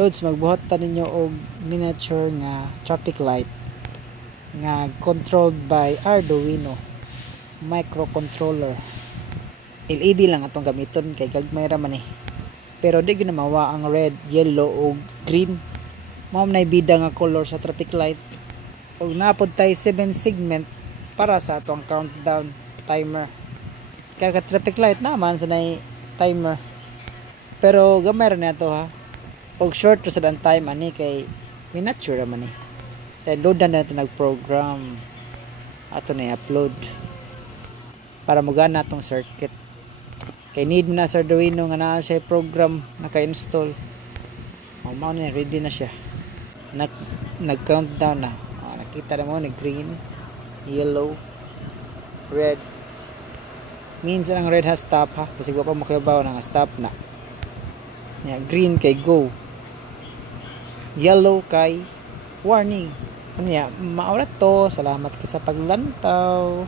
Loads, magbuhat ta ninyo og miniature nga traffic light nga controlled by Arduino microcontroller. LED lang atong gamiton kay gagmay ra man eh. Pero di gyud mawa ang red, yellow ug green. Mao nay bida nga color sa traffic light. Ug napod tay 7 segment para sa atong countdown timer. Kaya ka traffic light naman sa nay timer. Pero gamay ra na to ha. Og short sa dan time ani kay miniature man eh. Kay load na natin nag-program. Ato na i-upload para magana tong circuit. Kay need mo na sa Arduino nga naa siya program naka-install. Mao na ready na siya. Nag-countdown na. Nakita na mo ni green, yellow, red. Minsan ang red has stop ha. Kasi ko pa makibaw na nga stop na. Green kay go. Yellow kay warning. Ano ya, maurat to. Salamat ka sa paglantaw.